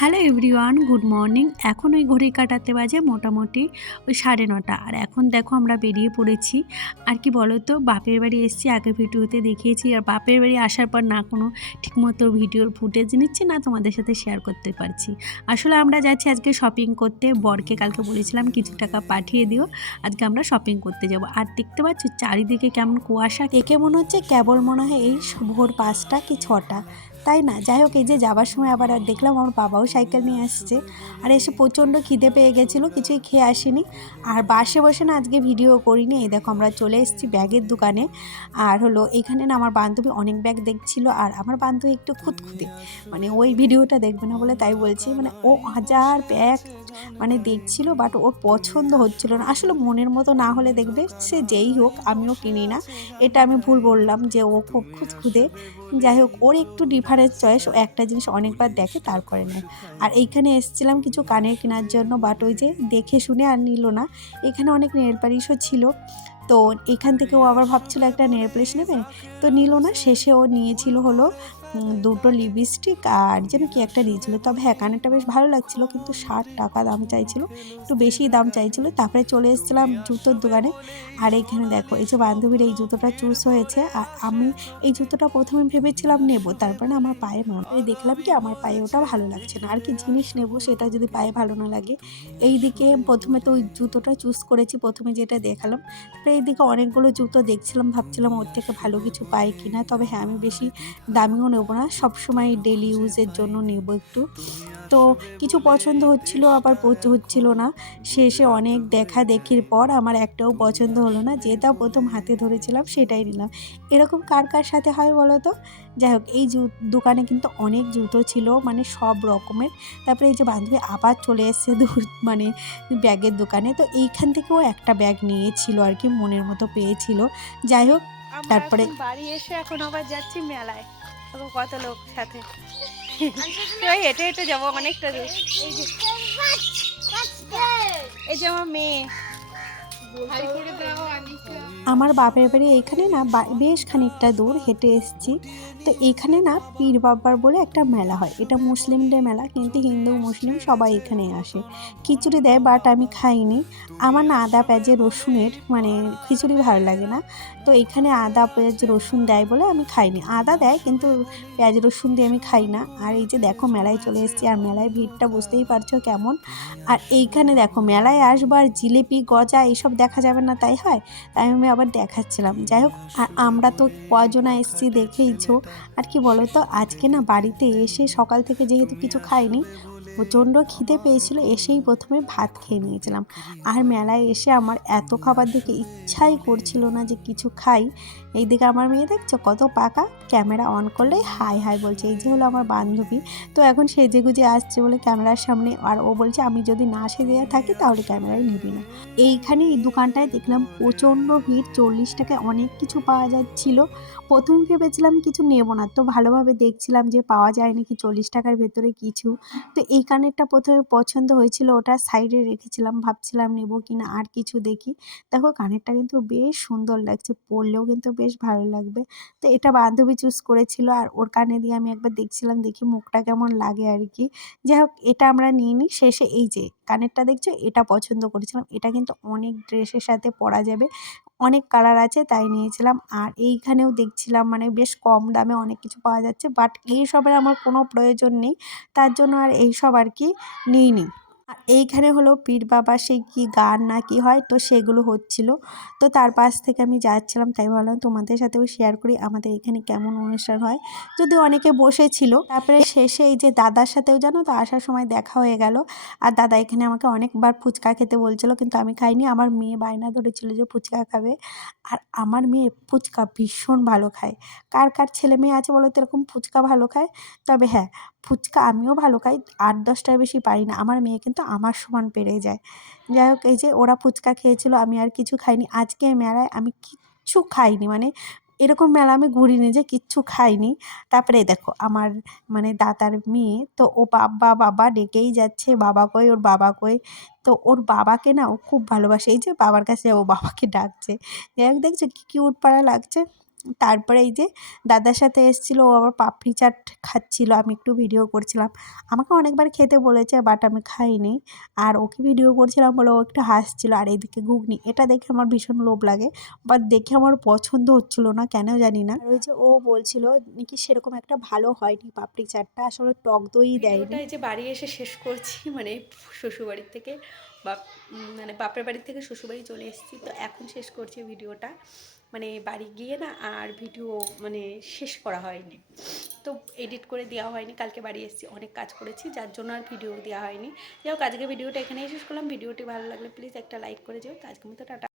Hello everyone, good morning. এখন ওই ঘড়ি কাটাতে বাজে মোটামুটি ওই 9:30। আর এখন দেখো আমরা বেরিয়ে পড়েছি। আর কি বলো তো, বাপের বাড়ি এসেছি, আগে ভিডিওতে দেখিয়েছি। আর বাপের বাড়ি আসার পর না কোনো ঠিকমতো ভিডিওর ফুটেজ নিচ্ছি, না তোমাদের সাথে শেয়ার করতে পারছি। আসলে আমরা যাচ্ছি আজকে শপিং করতে। বরকে কালকে বলেছিলাম কিছু টাকা পাঠিয়ে দিও, আজকে আমরা শপিং করতে যাব। আর দেখতে পাচ্ছ চারিদিকে কেমন কুয়াশা, একে মনে হচ্ছে কেবল মনে হয় এই ভোর 5টা কি 6টা, তাই না? যাই হোক, এই যে যাবার সময় আবার আর দেখলাম আমার বাবাও সাইকেল নিয়ে আসছে। আর এসে প্রচণ্ড খিদে পেয়ে গেছিলো, কিছুই খেয়ে আসিনি। আর বাসে বসে না আজকে ভিডিও করিনি। এই দেখো আমরা চলে এসেছি ব্যাগের দোকানে। আর হলো এখানে না আমার বান্ধবী অনেক ব্যাগ দেখছিল। আর আমার বান্ধবী একটু খুঁতখুঁতে, মানে ওই ভিডিওটা দেখবে না বলে তাই বলছি। মানে ও হাজার ব্যাগ মানে দেখছিল, বাট ওর পছন্দ হচ্ছিল না। আসলে মনের মতো না হলে দেখবে সে যেই হোক, আমিও কিনি না। এটা আমি ভুল বললাম যে ও খুব খুঁতখুঁতে। যাই হোক, ওর একটু ডিফারেন্স চয়েস, ও একটা জিনিস অনেকবার দেখে তারপরে নেয়। আর এইখানে এসেছিলাম কিছু কানের কেনার জন্য, বাট ওই যে দেখে শুনে আর নিল না। এখানে অনেক নেল পালিশও ছিল, তো এখান থেকে ও আবার ভাবছিল একটা নেল পালিশ নেবে, তো নিল না। শেষে ও নিয়েছিল হলো দুটো লিপস্টিক আর যেন কি একটা নিয়েছিল। তবে হ্যাঁ, কানেরটা বেশ ভালো লাগছিল, কিন্তু 60 টাকা দাম চাইছিল, একটু বেশি দাম চাইছিল। তারপরে চলে এসেছিলাম জুতোর দোকানে। আর এইখানে দেখো, এই যে বান্ধবীর এই জুতোটা চুজ হয়েছে। আর আমি এই জুতোটা প্রথমে ভেবেছিলাম নেব, তারপরে আমার পায়ে মানায় দেখলাম কি আমার পায়ে ওটা ভালো লাগছে না। আর কি জিনিস নেব, সেটা যদি পায়ে ভালো না লাগে। এইদিকে প্রথমে তো ওই জুতোটা চুজ করেছি, প্রথমে যেটা দেখালাম। তারপরে এইদিকে অনেকগুলো জুতো দেখছিলাম, ভাবছিলাম ওর থেকে ভালো কিছু পাই কিনা। তবে হ্যাঁ, আমি বেশি দামিও নেব না, সবসময় ডেলি ইউজের জন্য নেব একটু। তো কিছু পছন্দ হচ্ছিল, আবার হচ্ছিল না। শেষে অনেক দেখা দেখির পর আমার একটাও পছন্দ হলো না, যেটা প্রথম হাতে ধরেছিলাম সেটাই নিলাম। এরকম কার কার সাথে হয় বলো তো? যাই হোক, এই দোকানে কিন্তু অনেক জুতো ছিল, মানে সব রকমের। তারপরে এই যে বান্ধবী আবার চলে এসছে মানে ব্যাগের দোকানে। তো এইখান থেকেও একটা ব্যাগ নিয়েছিল আর কি, মনের মতো পেয়েছিল। যাই হোক, তারপরে বাড়ি এসে এখন আবার যাচ্ছি মেলায়। কত লোক সাথে হেঁটে হেঁটে যাবো অনেকটা দূর। এই যে আমার মেয়ে, আমার বাপের বাড়ি এইখানে না, বেশ খানিকটা দূর হেঁটে এসেছি। তো এখানে না পীর বাবার বলে একটা মেলা হয়, এটা মুসলিমদের মেলা, কিন্তু হিন্দু মুসলিম সবাই এখানে আসে। খিচুড়ি দেয়, বাট আমি খাইনি। আমার না আদা পেঁয়াজে রসুনের মানে খিচুড়ি ভালো লাগে না। তো এখানে আদা পেঁয়াজ রসুন দেয় বলে আমি খাইনি। আদা দেয় কিন্তু পেঁয়াজ রসুন দিয়ে আমি খাই না। আর এই যে দেখো মেলায় চলে এসেছি, আর মেলায় ভিড়টা বুঝতেই পারছো কেমন। আর এইখানে দেখো মেলায় আসবার জিলিপি গজা এইসব দেখা যাবে না তাই হয়, তাই আমি আবার দেখাচ্ছিলাম। যাই হোক, আর আমরা তো কজনা এসেছি দেখেইছো। আর কি বলো তো, আজকে না বাড়িতে এসে সকাল থেকে যেহেতু কিছু খাইনি, প্রচণ্ড খিদে পেয়েছিল, এসেই প্রথমে ভাত খেয়ে নিয়েছিলাম। আর মেলায় এসে আমার এত খাবার দেখে ইচ্ছাই করছিল না যে কিছু খাই। এইদিকে আমার মেয়ে দেখছো কত পাকা, ক্যামেরা অন করলেই হাই হাই বলছে। এই যে হলো আমার বান্ধবী, তো এখন সেজেগুজে আসছে বলে ক্যামেরার সামনে। আর ও বলছে আমি যদি না সেজে থাকি তাহলে ক্যামেরায় নিবি না। এইখানে এই দোকানটায় দেখলাম প্রচণ্ড ভিড়, 40 টাকায় অনেক কিছু পাওয়া যাচ্ছিল। প্রথমে ভেবেছিলাম কিছু নেব না, তো ভালোভাবে দেখছিলাম যে পাওয়া যায় নাকি 40 টাকার ভেতরে কিছু। তো এই কানেরটা প্রথমে পছন্দ হয়েছিল, ওটা সাইডে রেখেছিলাম, ভাবছিলাম নেব কিনা। আর কিছু দেখি, দেখো কানেরটা কিন্তু বেশ সুন্দর লাগছে, পরলেও কিন্তু বেশ ভালো লাগবে। তো এটা বান্ধবী চুজ করেছিল, আর ওর কানে দিয়ে আমি একবার দেখছিলাম, দেখি মুখটা কেমন লাগে আর কি। যাই হোক, এটা আমরা নিয়ে নিই। শেষে এই যে কানেরটা দেখছো, এটা পছন্দ করেছিলাম। এটা কিন্তু অনেক ড্রেসের সাথে পরা যাবে, অনেক কালার আছে, তাই নিয়েছিলাম। আর এইখানেও দেখছিলাম মানে বেশ কম দামে অনেক কিছু পাওয়া যাচ্ছে, বাট এইসবের আমার কোনো প্রয়োজন নেই, তার জন্য আর এইসব আর কি নিইনি। আর এইখানে হলো পীর বাবা সেই কি গান না কি হয়, তো সেগুলো হচ্ছিল। তো তার পাশ থেকে আমি যাচ্ছিলাম, তাই ভাবলাম তোমাদের সাথেও শেয়ার করি আমাদের এখানে কেমন অনুষ্ঠান হয়। যদি অনেকে বসেছিল, তারপরে শেষে এই যে দাদার সাথেও জানো তো আসার সময় দেখা হয়ে গেল। আর দাদা এখানে আমাকে অনেকবার ফুচকা খেতে বলছিল, কিন্তু আমি খাইনি। আমার মেয়ে বায়না ধরেছিল যে ফুচকা খাবে। আর আমার মেয়ে ফুচকা ভীষণ ভালো খায়। কার কার ছেলে মেয়ে আছে বলো তো এরকম ফুচকা ভালো খায়? তবে হ্যাঁ, ফুচকা আমিও ভালো খাই, 8-10টার বেশি পারি না। আমার মেয়ে কিন্তু আমার সমান পেরে যায়। যাই হোক, এই যে ওরা ফুচকা খেয়েছিল, আমি আর কিছু খাইনি। আজকে মেলায় আমি কিচ্ছু খাইনি, মানে এরকম মেলা আমি ঘুরিনি যে কিচ্ছু খাইনি। তারপরে দেখো আমার মানে দাদার মেয়ে, তো ও বাবা বাবা ডেকেই যাচ্ছে, বাবা কই, ওর বাবা কই। তো ওর বাবাকে না ও খুব ভালোবাসে, এই যে বাবার কাছে ও বাবাকে ডাকছে। যাই হোক, দেখছো কি কিউট পাড়া লাগছে। তারপরে এই যে দাদার সাথে এসেছিলো, ও আবার পাপড়ি চাট খাচ্ছিল, আমি একটু ভিডিও করছিলাম। আমাকে অনেকবার খেতে বলেছে বাট আমি খাইনি। আর ওকে ভিডিও করছিলাম বলে ও একটু হাসছিল। আর এইদিকে ঘুগনি, এটা দেখে আমার ভীষণ লোভ লাগে, বাট দেখে আমার পছন্দ হচ্ছিল না, কেন জানি না। আর ওই যে ও বলছিল নাকি সেরকম একটা ভালো হয়নি পাপড়ি চাটটা, আসলে টক দই দেয়নি। ভিডিওটা এই যে বাড়ি এসে শেষ করছি, মানে শ্বশুরবাড়ির থেকে বা মানে বাপের বাড়ির থেকে শ্বশুরবাড়ি চলে এসেছি, তো এখন শেষ করছি ভিডিওটা। মানে বাড়ি গিয়ে না আর ভিডিও মানে শেষ করা হয়নি, তো এডিট করে দেওয়া হয়নি। কালকে বাড়ি এসেছি, অনেক কাজ করেছি, যার জন্য আর ভিডিও দেওয়া হয়নি। যাই হোক, আজকে ভিডিওটা এখানেই শেষ করলাম। ভিডিওটি ভালো লাগলে প্লিজ একটা লাইক করে যেও। তো আজকের মতো টাটা।